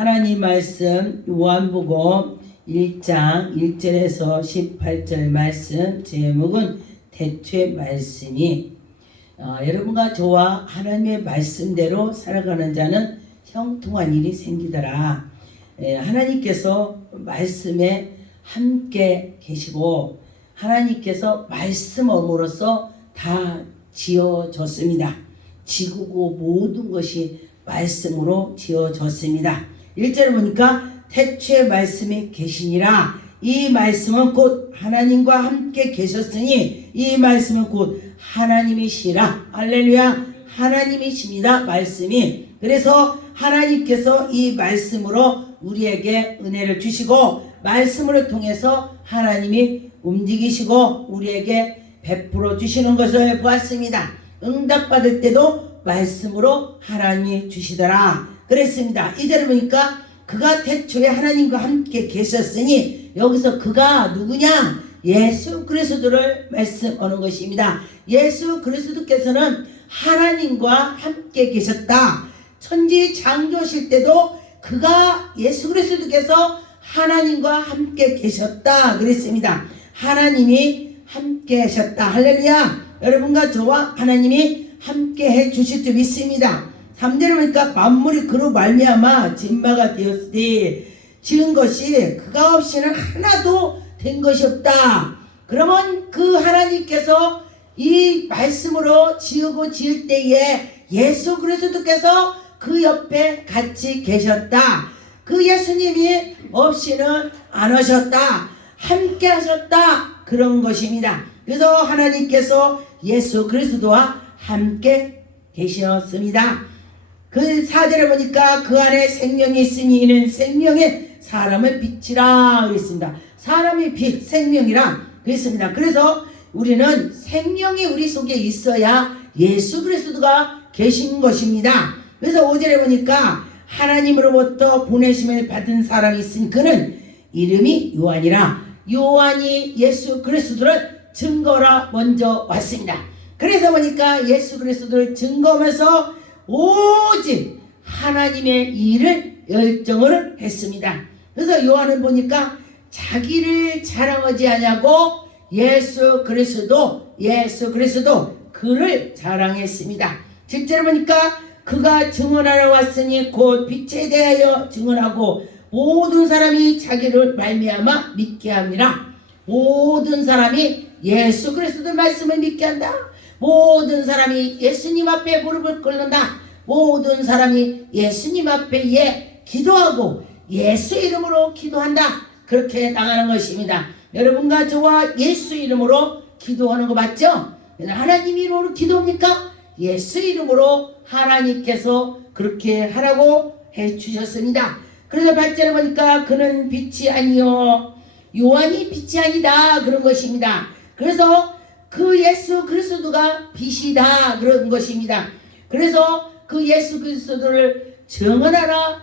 하나님 말씀 요한복음 1장 1절에서 18절 말씀 제목은 대초의 말씀이 여러분과 저와 하나님의 말씀대로 살아가는 자는 형통한 일이 생기더라. 하나님께서 말씀에 함께 계시고 하나님께서 말씀으로써 다 지어졌습니다. 지구고 모든 것이 말씀으로 지어졌습니다. 1절을 보니까 태초에 말씀이 계시니라. 이 말씀은 곧 하나님과 함께 계셨으니 이 말씀은 곧 하나님이시라. 할렐루야. 하나님이십니다. 말씀이. 그래서 하나님께서 이 말씀으로 우리에게 은혜를 주시고 말씀을 통해서 하나님이 움직이시고 우리에게 베풀어 주시는 것을 보았습니다. 응답받을 때도 말씀으로 하나님이 주시더라 그랬습니다. 이 절을 보니까 그가 태초에 하나님과 함께 계셨으니 여기서 그가 누구냐? 예수 그리스도를 말씀하는 것입니다. 예수 그리스도께서는 하나님과 함께 계셨다. 천지 창조하실 때도 그가 예수 그리스도께서 하나님과 함께 계셨다 그랬습니다. 하나님이 함께 하셨다. 할렐루야. 여러분과 저와 하나님이 함께 해 주실 줄 믿습니다. 3절을 보니까 만물이 그로 말미암아 진마가 되었으니 지은 것이 그가 없이는 하나도 된 것이 없다. 그러면 그 하나님께서 이 말씀으로 지으고 지을 때에 예수 그리스도께서 그 옆에 같이 계셨다. 그 예수님이 없이는 안 하셨다. 함께 하셨다. 그런 것입니다. 그래서 하나님께서 예수 그리스도와 함께 계셨습니다. 그 4절에 보니까 그 안에 생명이 있으니 이는 생명의 사람의 빛이라 그랬습니다. 사람의 빛, 생명이라 그랬습니다. 그래서 우리는 생명이 우리 속에 있어야 예수 그리스도가 계신 것입니다. 그래서 5절에 보니까 하나님으로부터 보내심을 받은 사람이 있으니 그는 이름이 요한이라. 요한이 예수 그리스도를 증거라 먼저 왔습니다. 그래서 보니까 예수 그리스도를 증거하면서 오직 하나님의 일을 열정을 했습니다. 그래서 요한은 보니까 자기를 자랑하지 않냐고 예수 그리스도 그를 자랑했습니다. 7절에 보니까 그가 증언하러 왔으니 곧 빛에 대하여 증언하고 모든 사람이 자기를 말미암아 믿게 합니다. 모든 사람이 예수 그리스도 말씀을 믿게 한다. 모든 사람이 예수님 앞에 무릎을 꿇는다. 모든 사람이 예수님 앞에 기도하고 예수 이름으로 기도한다. 그렇게 나가는 것입니다. 여러분과 저와 예수 이름으로 기도하는 거 맞죠? 하나님 이름으로 기도합니까? 예수 이름으로 하나님께서 그렇게 하라고 해주셨습니다. 그래서 8절에 보니까 그는 빛이 아니요 요한이 빛이 아니다 그런 것입니다. 그래서 그 예수 그리스도가 빛이다 그런 것입니다. 그래서 그 예수 그리스도를 증언하라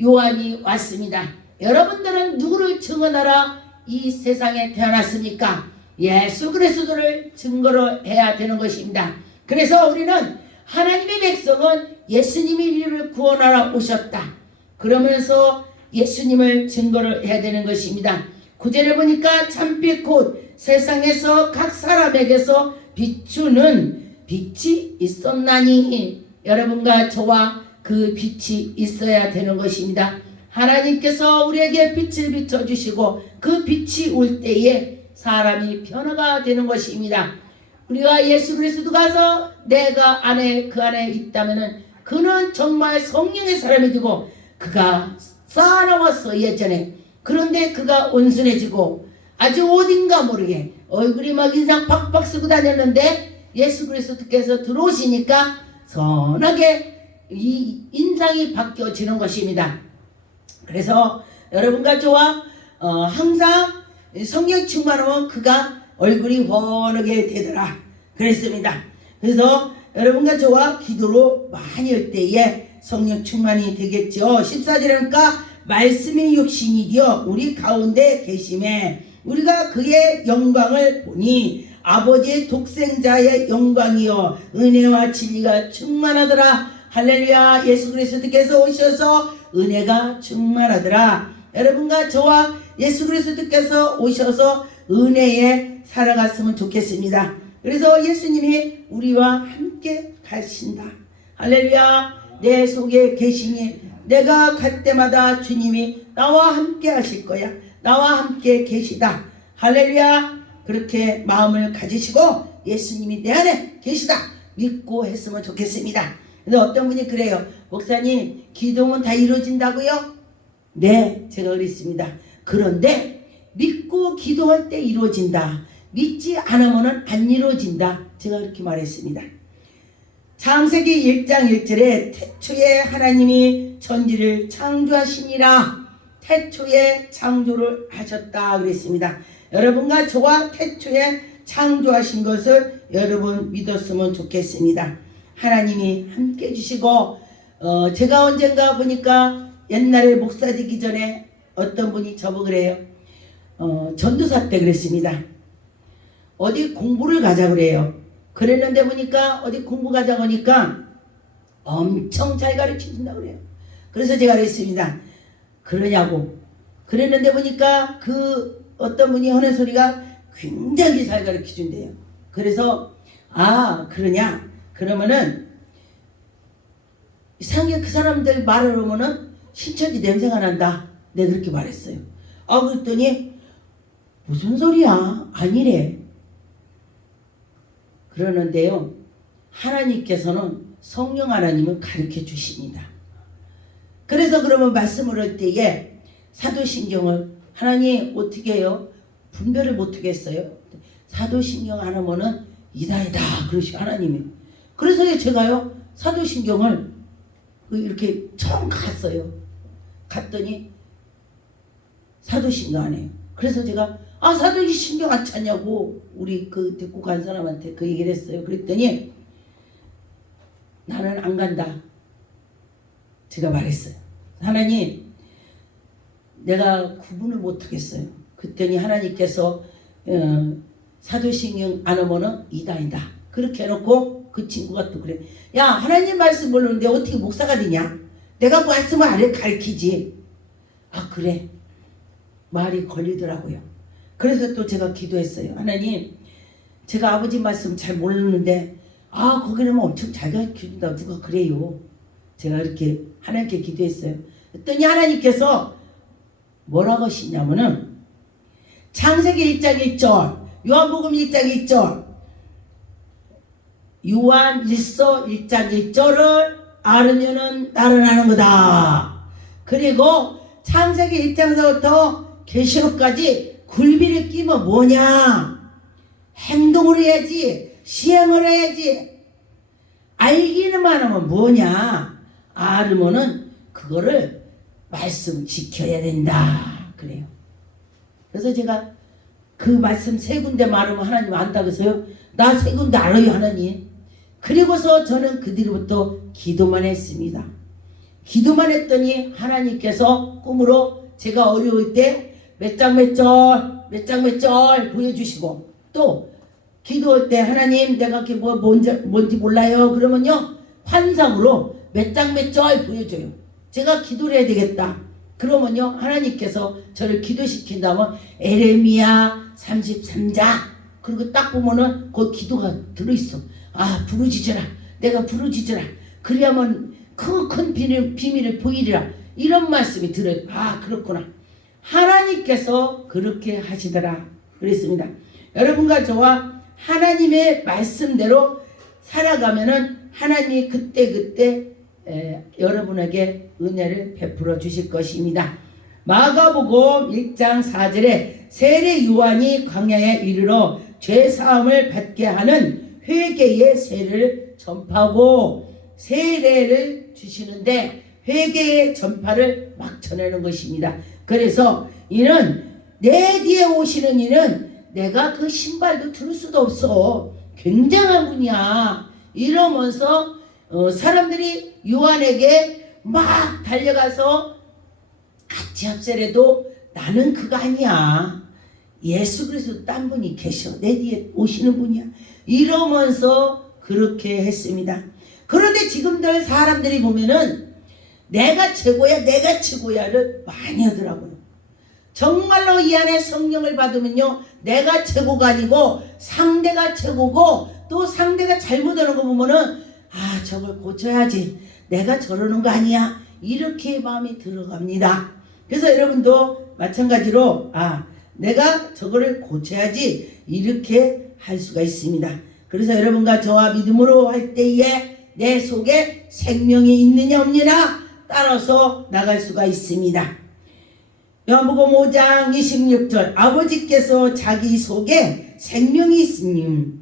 요한이 왔습니다. 여러분들은 누구를 증언하라 이 세상에 태어났습니까? 예수 그리스도를 증거로 해야 되는 것입니다. 그래서 우리는 하나님의 백성은 예수님이 우리를 구원하러 오셨다. 그러면서 예수님을 증거를 해야 되는 것입니다. 9절에 보니까 참빛 곧 세상에서 각 사람에게서 비추는 빛이 있었나니 여러분과 저와 그 빛이 있어야 되는 것입니다. 하나님께서 우리에게 빛을 비춰주시고 그 빛이 올 때에 사람이 변화가 되는 것입니다. 우리가 예수 그리스도 가서 내가 그 안에 있다면은 그는 정말 성령의 사람이 되고 그가 쌓아나왔어 예전에. 그런데 그가 온순해지고 아주 어딘가 모르게 얼굴이 막 인상 팍팍 쓰고 다녔는데 예수 그리스도께서 들어오시니까 선하게 이 인상이 바뀌어지는 것입니다. 그래서 여러분과 저와 항상 성령 충만하면 그가 얼굴이 환하게 되더라 그랬습니다. 그래서 여러분과 저와 기도로 많이 할 때에 성령 충만이 되겠죠. 14절이니까 말씀이 육신이 되어 우리 가운데 계심에 우리가 그의 영광을 보니 아버지의 독생자의 영광이요 은혜와 진리가 충만하더라. 할렐루야. 예수 그리스도께서 오셔서 은혜가 충만하더라. 여러분과 저와 예수 그리스도께서 오셔서 은혜에 살아갔으면 좋겠습니다. 그래서 예수님이 우리와 함께 가신다. 할렐루야. 내 속에 계시니 내가 갈 때마다 주님이 나와 함께 하실 거야. 나와 함께 계시다. 할렐루야. 그렇게 마음을 가지시고 예수님이 내 안에 계시다 믿고 했으면 좋겠습니다. 근데 어떤 분이 그래요. 목사님, 기도는 다 이루어진다고요? 네, 제가 그랬습니다. 그런데 믿고 기도할 때 이루어진다. 믿지 않으면 안 이루어진다. 제가 그렇게 말했습니다. 창세기 1장 1절에 태초에 하나님이 천지를 창조하시니라. 태초에 창조를 하셨다 그랬습니다. 여러분과 저와 태초에 창조하신 것을 여러분 믿었으면 좋겠습니다. 하나님이 함께 해주시고 제가 언젠가 보니까 옛날에 목사 되기 전에 어떤 분이 저보고 그래요. 전도사 때 그랬습니다. 어디 공부를 가자 그래요. 그랬는데 보니까 어디 공부 가자 보니까 엄청 잘 가르쳐준다고 그래요. 그래서 제가 그랬습니다. 그러냐고. 그랬는데 보니까 그 어떤 분이 하는 소리가 굉장히 잘 가르쳐준대요. 그래서 그러냐. 그러면은 이상하게 그 사람들 말을 하면은 신천지 냄새가 난다. 내가 그렇게 말했어요. 그랬더니 무슨 소리야? 아니래. 그러는데요. 하나님께서는 성령 하나님을 가르쳐 주십니다. 그래서 그러면 말씀을 할 때에 사도신경을 하나님 어떻게 해요? 분별을 못하게 했어요. 사도신경 안 하면은 이다이다 그러시 하나님이. 그래서 제가요 사도신경을 이렇게 처음 갔어요. 갔더니 사도신경 안 해요. 그래서 제가 사도신경 안 찾냐고 우리 그 데리고 간 사람한테 그 얘기를 했어요. 그랬더니 나는 안 간다. 제가 말했어요. 하나님, 내가 구분을 못하겠어요. 그랬더니 하나님께서 사도신경 안 하면은 이단이다. 그렇게 해놓고 그 친구가 또 그래. 야, 하나님 말씀 모르는데 어떻게 목사가 되냐? 내가 말씀을 안 가르치지. 그래. 말이 걸리더라고요. 그래서 또 제가 기도했어요. 하나님, 제가 아버지 말씀 잘 모르는데 거기는 엄청 잘 가르쳐준다고 누가 그래요. 제가 이렇게 하나님께 기도했어요. 그랬더니 하나님께서 뭐라고 하시냐면은 창세기 1장 1절, 요한복음 1장 1절, 요한 1서 1장 1절을 알으면은 나를 아는 거다. 그리고 창세기 1장서부터 계시록까지 굴비를 끼면 뭐냐? 행동을 해야지, 시행을 해야지. 알기는만 하면 뭐냐? 알으면은 그거를 말씀 지켜야 된다. 그래요. 그래서 제가 그 말씀 세 군데 말하면 하나님 안다고 해서요. 나 세 군데 알아요 하나님. 그리고서 저는 그 뒤로부터 기도만 했습니다. 기도만 했더니 하나님께서 꿈으로 제가 어려울 때 몇 장 몇 절 보여주시고 또 기도할 때 하나님 내가 그게 뭔지 몰라요. 그러면요 환상으로 몇 장 몇 절 보여줘요. 제가 기도를 해야 되겠다. 그러면요 하나님께서 저를 기도시킨다면 에레미야 33장 그리고 딱 보면은 그 기도가 들어있어. 부르짖어라. 내가 부르짖어라. 그래야만 그 큰 비밀을 보이리라. 이런 말씀이 들어요. 그렇구나. 하나님께서 그렇게 하시더라. 그랬습니다. 여러분과 저와 하나님의 말씀대로 살아가면은 하나님이 그때 여러분에게 은혜를 베풀어 주실 것입니다. 마가복음 1장 4절에 세례 요한이 광야에 이르러 죄사함을 받게 하는 회개의 세례를 전파하고 세례를 주시는데 회개의 전파를 막 전하는 것입니다. 그래서 이는 내 뒤에 오시는 이는 내가 그 신발도 들을 수도 없어. 굉장한 분이야. 이러면서 사람들이 요한에게 막 달려가서 같이 합세래도 나는 그거 아니야. 예수 그리스도 딴 분이 계셔. 내 뒤에 오시는 분이야. 이러면서 그렇게 했습니다. 그런데 지금들 사람들이 보면은 내가 최고야, 내가 최고야를 많이 하더라고요. 정말로 이 안에 성령을 받으면요, 내가 최고가 아니고 상대가 최고고, 또 상대가 잘못하는 거 보면은 아, 저걸 고쳐야지, 내가 저러는 거 아니야, 이렇게 마음이 들어갑니다. 그래서 여러분도 마찬가지로 아, 내가 저거를 고쳐야지, 이렇게 할 수가 있습니다. 그래서 여러분과 저와 믿음으로 할 때에 내 속에 생명이 있느냐 없느냐 따라서 나갈 수가 있습니다. 요한복음 5장 26절, 아버지께서 자기 속에 생명이 있으니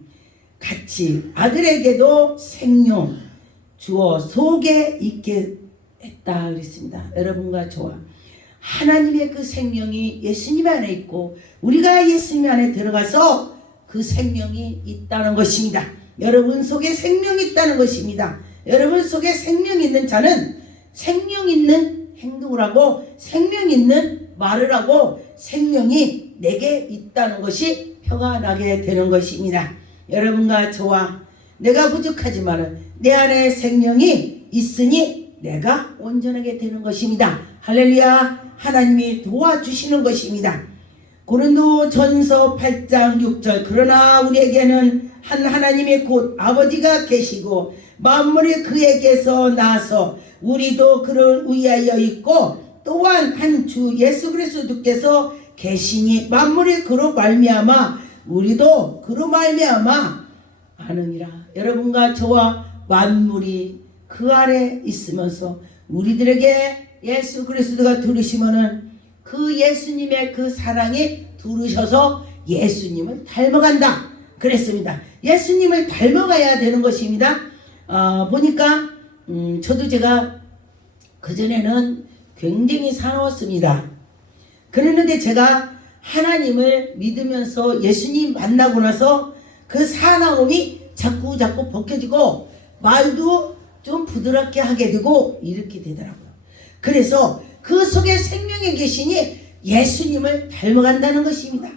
같이 아들에게도 생명 주어 속에 있게 했다 그랬습니다. 여러분과 저와 하나님의 그 생명이 예수님 안에 있고 우리가 예수님 안에 들어가서 그 생명이 있다는 것입니다. 여러분 속에 생명이 있다는 것입니다. 여러분 속에 생명이 있는 자는 생명 있는 행동을 하고 생명 있는 말을 하고 생명이 내게 있다는 것이 표가 나게 되는 것입니다. 여러분과 저와 내가 부족하지만 내 안에 생명이 있으니 내가 온전하게 되는 것입니다. 할렐루야. 하나님이 도와주시는 것입니다. 고린도전서 8장 6절, 그러나 우리에게는 한 하나님의 곧 아버지가 계시고 만물이 그에게서 나서 우리도 그를 위하여 있고 또한 한 주 예수 그리스도께서 계시니 만물이 그로 말미암아 우리도 그로 말미암아 아느니라. 여러분과 저와 만물이 그 아래 있으면서 우리들에게 예수 그리스도가 들으시면은 그 예수님의 그 사랑이 들으셔서 예수님을 닮아간다 그랬습니다. 예수님을 닮아가야 되는 것입니다. 보니까 저도 제가 그전에는 굉장히 사나웠습니다. 그랬는데 제가 하나님을 믿으면서 예수님 만나고 나서 그 사나움이 자꾸 벗겨지고 말도 좀 부드럽게 하게 되고 이렇게 되더라고요. 그래서 그 속에 생명이 계시니 예수님을 닮아간다는 것입니다.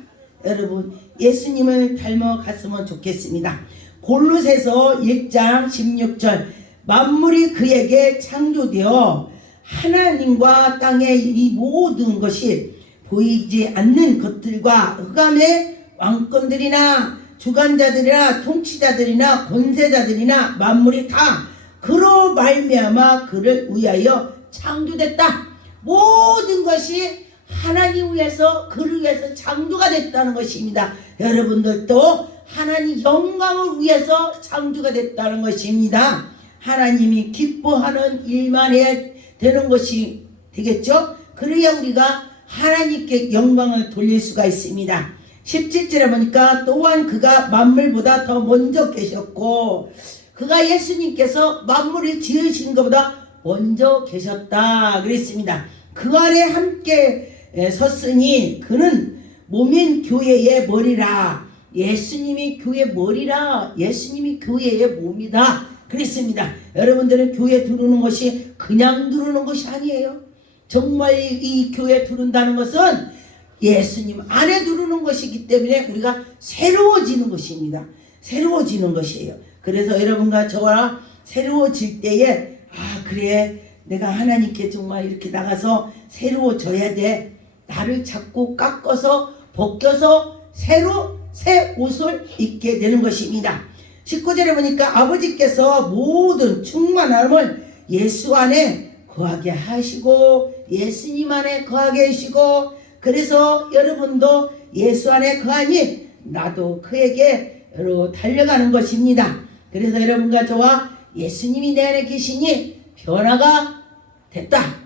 여러분 예수님을 닮아갔으면 좋겠습니다. 골로새서 1장 16절, 만물이 그에게 창조되어 하나님과 땅의 이 모든 것이 보이지 않는 것들과 흑암의 왕권들이나 주관자들이나 통치자들이나 권세자들이나 만물이 다 그로 말미암아 그를 위하여 창조됐다. 모든 것이 하나님 위해서 그를 위해서 창조가 됐다는 것입니다. 여러분들도 하나님 영광을 위해서 창조가 됐다는 것입니다. 하나님이 기뻐하는 일만 해야 되는 것이 되겠죠. 그래야 우리가 하나님께 영광을 돌릴 수가 있습니다. 17절에 보니까 또한 그가 만물보다 더 먼저 계셨고 그가 예수님께서 만물을 지으신 것보다 먼저 계셨다 그랬습니다. 그 아래 함께 섰으니 그는 몸인 교회의 머리라. 예수님이 교회 머리라. 예수님이 교회의 몸이다 그랬습니다. 여러분들은 교회 들어오는 것이 그냥 들어오는 것이 아니에요. 정말 이 교회 들어온다는 것은 예수님 안에 들어오는 것이기 때문에 우리가 새로워지는 것입니다. 새로워지는 것이에요. 그래서 여러분과 저와 새로워질 때에 아 그래 내가 하나님께 정말 이렇게 나가서 새로워져야 돼. 나를 자꾸 깎아서 벗겨서 새 옷을 입게 되는 것입니다. 19절에 보니까 아버지께서 모든 충만함을 예수 안에 거하게 하시고 예수님 안에 거하게 하시고 그래서 여러분도 예수 안에 거하니 나도 그에게로 달려가는 것입니다. 그래서 여러분과 저와 예수님이 내 안에 계시니 변화가 됐다.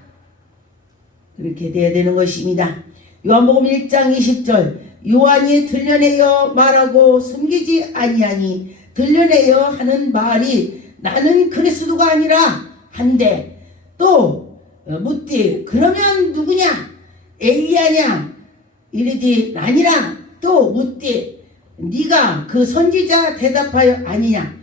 그렇게 돼야 되는 것입니다. 요한복음 1장 20절, 요한이 들려내어 말하고 숨기지 아니하니 들려내어 하는 말이 나는 그리스도가 아니라 한데 또 묻되 그러면 누구냐 엘리야냐 이르되 아니라 또 묻되 네가 그 선지자 대답하여 아니냐.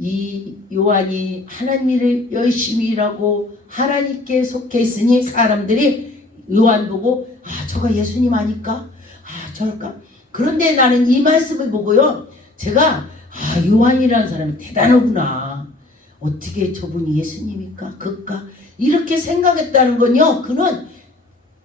이 요한이 하나님을 열심히 일하고 하나님께 속해 있으니 사람들이 요한 보고 아 저가 예수님 아닐까? 아 저럴까? 그런데 나는 이 말씀을 보고요 제가 아 요한이라는 사람이 대단하구나. 어떻게 저분이 예수님일까? 그까? 이렇게 생각했다는 건요, 그는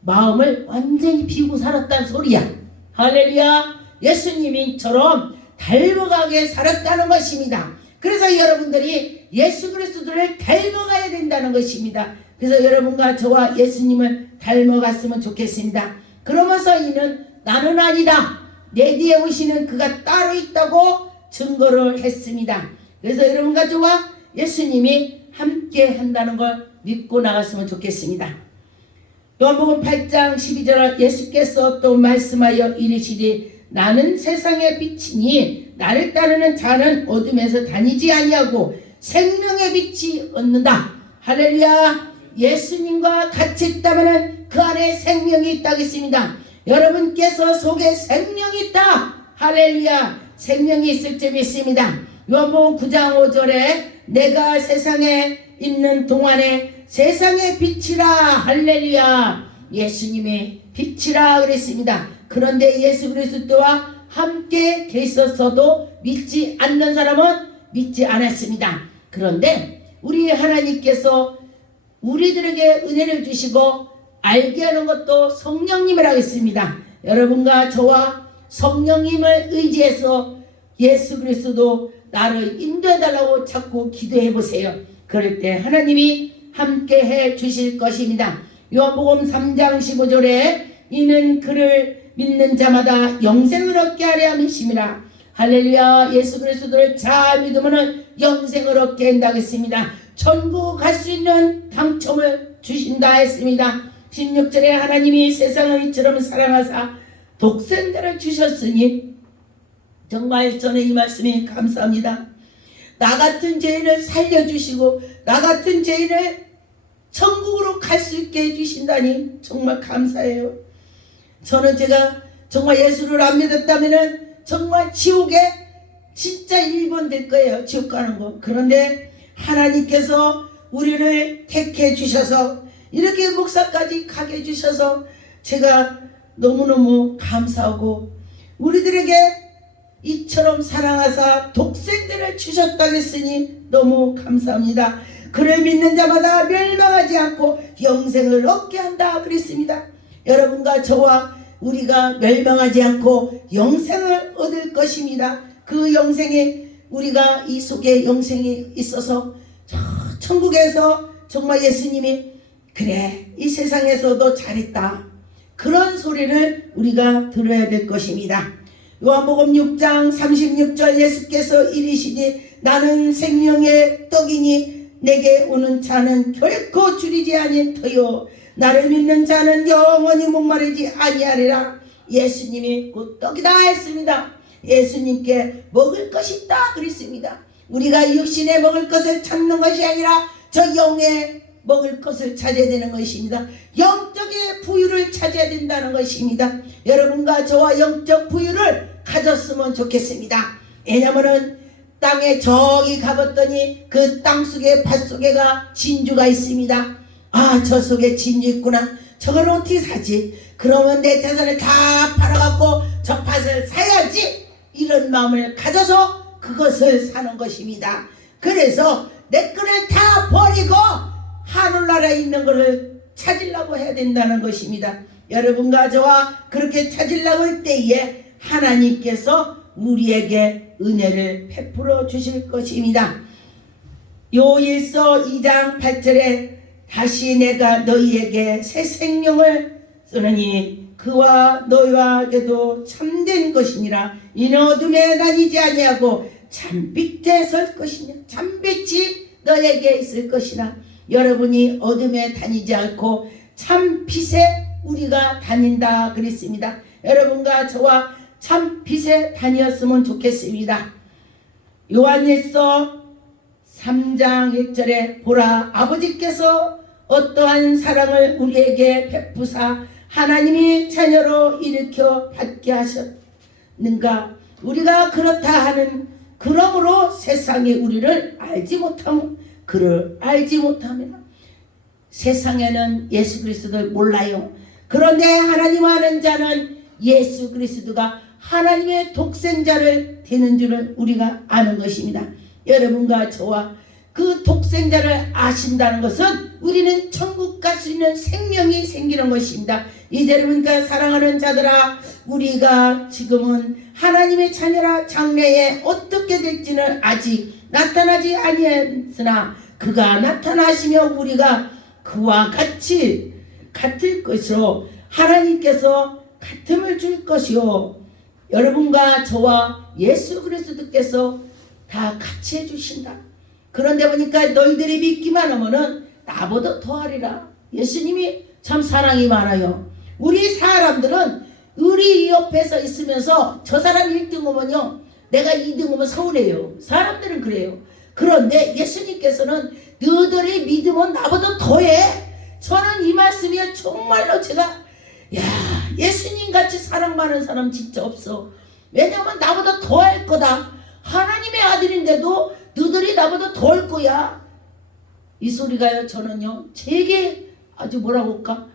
마음을 완전히 비우고 살았다는 소리야. 할렐루야. 예수님처럼 닮아가게 살았다는 것입니다. 그래서 여러분들이 예수 그리스도를 닮아가야 된다는 것입니다. 그래서 여러분과 저와 예수님을 닮아갔으면 좋겠습니다. 그러면서 이는 나는 아니다, 내 뒤에 오시는 그가 따로 있다고 증거를 했습니다. 그래서 여러분과 저와 예수님이 함께 한다는 걸 믿고 나갔으면 좋겠습니다. 요한복음 8장 12절 예수께서 또 말씀하여 이르시되 나는 세상의 빛이니 나를 따르는 자는 어둠에서 다니지 아니하고 생명의 빛이 얻는다. 할렐루야. 예수님과 같이 있다면 그 안에 생명이 있다고 했습니다. 여러분께서 속에 생명이 있다. 할렐루야. 생명이 있을 줄 믿습니다. 요한복음 9장 5절에 내가 세상에 있는 동안에 세상의 빛이라. 할렐루야. 예수님의 빛이라 그랬습니다. 그런데 예수 그리스도와 함께 계셨어도 믿지 않는 사람은 믿지 않았습니다. 그런데 우리 하나님께서 우리들에게 은혜를 주시고 알게 하는 것도 성령님이라고 했습니다. 여러분과 저와 성령님을 의지해서 예수 그리스도 나를 인도해달라고 자꾸 기도해 보세요. 그럴 때 하나님이 함께 해 주실 것입니다. 요한복음 3장 15절에 이는 그를 믿는 자마다 영생을 얻게 하려 함이심이라. 할렐루야. 예수 그리스도를 잘 믿으면 영생을 얻게 한다고 했습니다. 천국 갈 수 있는 당첨을 주신다 했습니다. 16절에 하나님이 세상을 이처럼 사랑하사 독생자를 주셨으니 정말 저는 이 말씀이 감사합니다. 나 같은 죄인을 살려주시고 나 같은 죄인을 천국으로 갈 수 있게 해주신다니 정말 감사해요. 저는 제가 정말 예수를 안 믿었다면 정말 지옥에 진짜 1번 될 거예요. 지옥 가는 거. 그런데 하나님께서 우리를 택해 주셔서 이렇게 목사까지 가게 해주셔서 제가 너무너무 감사하고 우리들에게 이처럼 사랑하사 독생자를 주셨다고 했으니 너무 감사합니다. 그를 믿는 자마다 멸망하지 않고 영생을 얻게 한다 그랬습니다. 여러분과 저와 우리가 멸망하지 않고 영생을 얻을 것입니다. 그 영생에 우리가 이 속에 영생이 있어서 천국에서 정말 예수님이 그래 이 세상에서도 잘했다 그런 소리를 우리가 들어야 될 것입니다. 요한복음 6장 36절 예수께서 이르시니 나는 생명의 떡이니 내게 오는 자는 결코 줄이지 아니하여 나를 믿는 자는 영원히 목마르지 아니하리라. 예수님이 그 떡이다 했습니다. 예수님께 먹을 것이 있다 그랬습니다. 우리가 육신에 먹을 것을 찾는 것이 아니라 저 영에 먹을 것을 찾아야 되는 것입니다. 영적의 부유를 찾아야 된다는 것입니다. 여러분과 저와 영적 부유를 가졌으면 좋겠습니다. 왜냐하면 땅에 저기 가봤더니 그 땅속에 밭속에가 진주가 있습니다. 아, 저 속에 진주 있구나. 저걸 어떻게 사지? 그러면 내 재산을 다 팔아갖고 저 밭을 사야지. 이런 마음을 가져서 그것을 사는 것입니다. 그래서 내 거를 다 버리고 하늘나라에 있는 것을 찾으려고 해야 된다는 것입니다. 여러분과 저와 그렇게 찾으려고 할 때에 하나님께서 우리에게 은혜를 베풀어 주실 것입니다. 요일서 2장 8절에 다시 내가 너희에게 새 생명을 쓰느니 그와 너희와에게도 참된 것이니라. 이는 어둠에 다니지 아니하고 참빛에 설 것이냐. 참빛이 너에게 있을 것이나. 여러분이 어둠에 다니지 않고 참빛에 우리가 다닌다 그랬습니다. 여러분과 저와 참빛에 다녔으면 좋겠습니다. 요한일서 3장 1절에 보라 아버지께서 어떠한 사랑을 우리에게 베푸사 하나님이 자녀로 일으켜 받게 하셨는가. 우리가 그렇다 하는 그러므로 세상이 우리를 알지 못하면 그를 알지 못합니다. 세상에는 예수 그리스도를 몰라요. 그런데 하나님 아는 자는 예수 그리스도가 하나님의 독생자를 되는 줄을 우리가 아는 것입니다. 여러분과 저와 그 독생자를 아신다는 것은 우리는 천국 갈 수 있는 생명이 생기는 것입니다. 이제는 그러니까 사랑하는 자들아, 우리가 지금은 하나님의 자녀라 장래에 어떻게 될지는 아직 나타나지 아니했으나 그가 나타나시며 우리가 그와 같이 같을 것이요 하나님께서 같음을 줄 것이요 여러분과 저와 예수 그리스도께서 다 같이 해주신다. 그런데 보니까 너희들이 믿기만 하면은 나보다 더하리라. 예수님이 참 사랑이 많아요. 우리 사람들은 우리 옆에서 있으면서 저 사람 1등 오면요 내가 2등 오면 서운해요. 사람들은 그래요. 그런데 예수님께서는 너희들이 믿으면 나보다 더해. 저는 이 말씀이 정말로 제가 예수님 같이 사랑 많은 사람 진짜 없어. 왜냐면 나보다 더할 거다. 하나님의 아들인데도 너희들이 나보다 더할 거야. 이 소리가요 저는요 제게 아주 뭐라고 할까,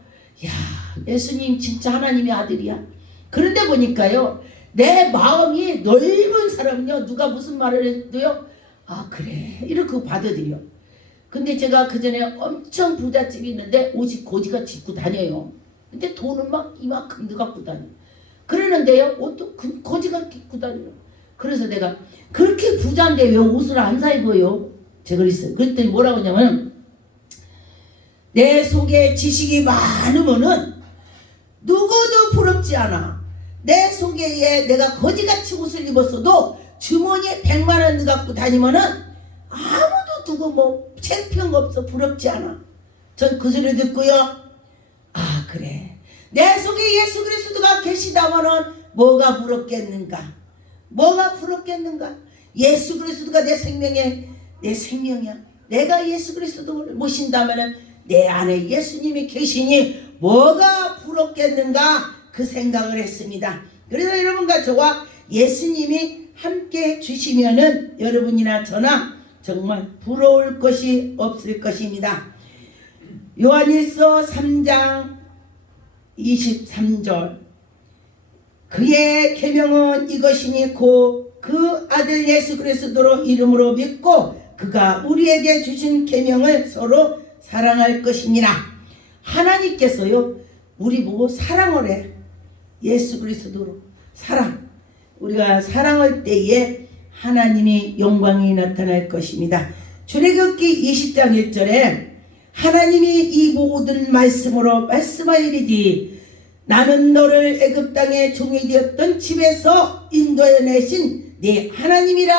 예수님 진짜 하나님의 아들이야. 그런데 보니까요 내 마음이 넓은 사람은요 누가 무슨 말을 해도요 그래 이렇게 받아들여. 근데 제가 그 전에 엄청 부잣집이 있는데 오직 고지같이 입고 다녀요. 근데 돈은 막 이만큼 갖고 다녀. 그러는데요 옷도 거지같이 입고 다녀. 그래서 내가 그렇게 부자인데 왜 옷을 안 사 입어요? 제가 그랬어요. 그랬더니 뭐라고 하냐면 내 속에 지식이 많으면은 누구도 부럽지 않아. 내 속에 내가 거지같이 옷을 입었어도 주머니에 100만 원 갖고 다니면은 아무도 두고 뭐 창피한 거 없어. 부럽지 않아. 전 그 소리 듣고요 그래 내 속에 예수 그리스도가 계시다면은 뭐가 부럽겠는가. 뭐가 부럽겠는가. 예수 그리스도가 내 생명이야. 내가 예수 그리스도를 모신다면은 내 안에 예수님이 계시니 뭐가 부럽겠는가 그 생각을 했습니다. 그래서 여러분과 저와 예수님이 함께 주시면은 여러분이나 저나 정말 부러울 것이 없을 것입니다. 요한일서 3장 23절 그의 계명은 이것이니 곧 그 아들 예수 그리스도로 이름으로 믿고 그가 우리에게 주신 계명을 서로 사랑할 것이니라. 하나님께서요 우리 보고 사랑을 해. 예수 그리스도로 사랑. 우리가 사랑할 때에 하나님의 영광이 나타날 것입니다. 출애굽기 20장 1절에 하나님이 이 모든 말씀으로 말씀하이리니 나는 너를 애굽 땅의 종이 되었던 집에서 인도해 내신 네 하나님이라.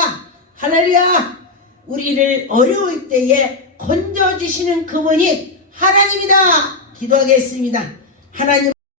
할렐루야. 우리를 어려울 때에 건져주시는 그분이 하나님이다. 기도하겠습니다. 하나님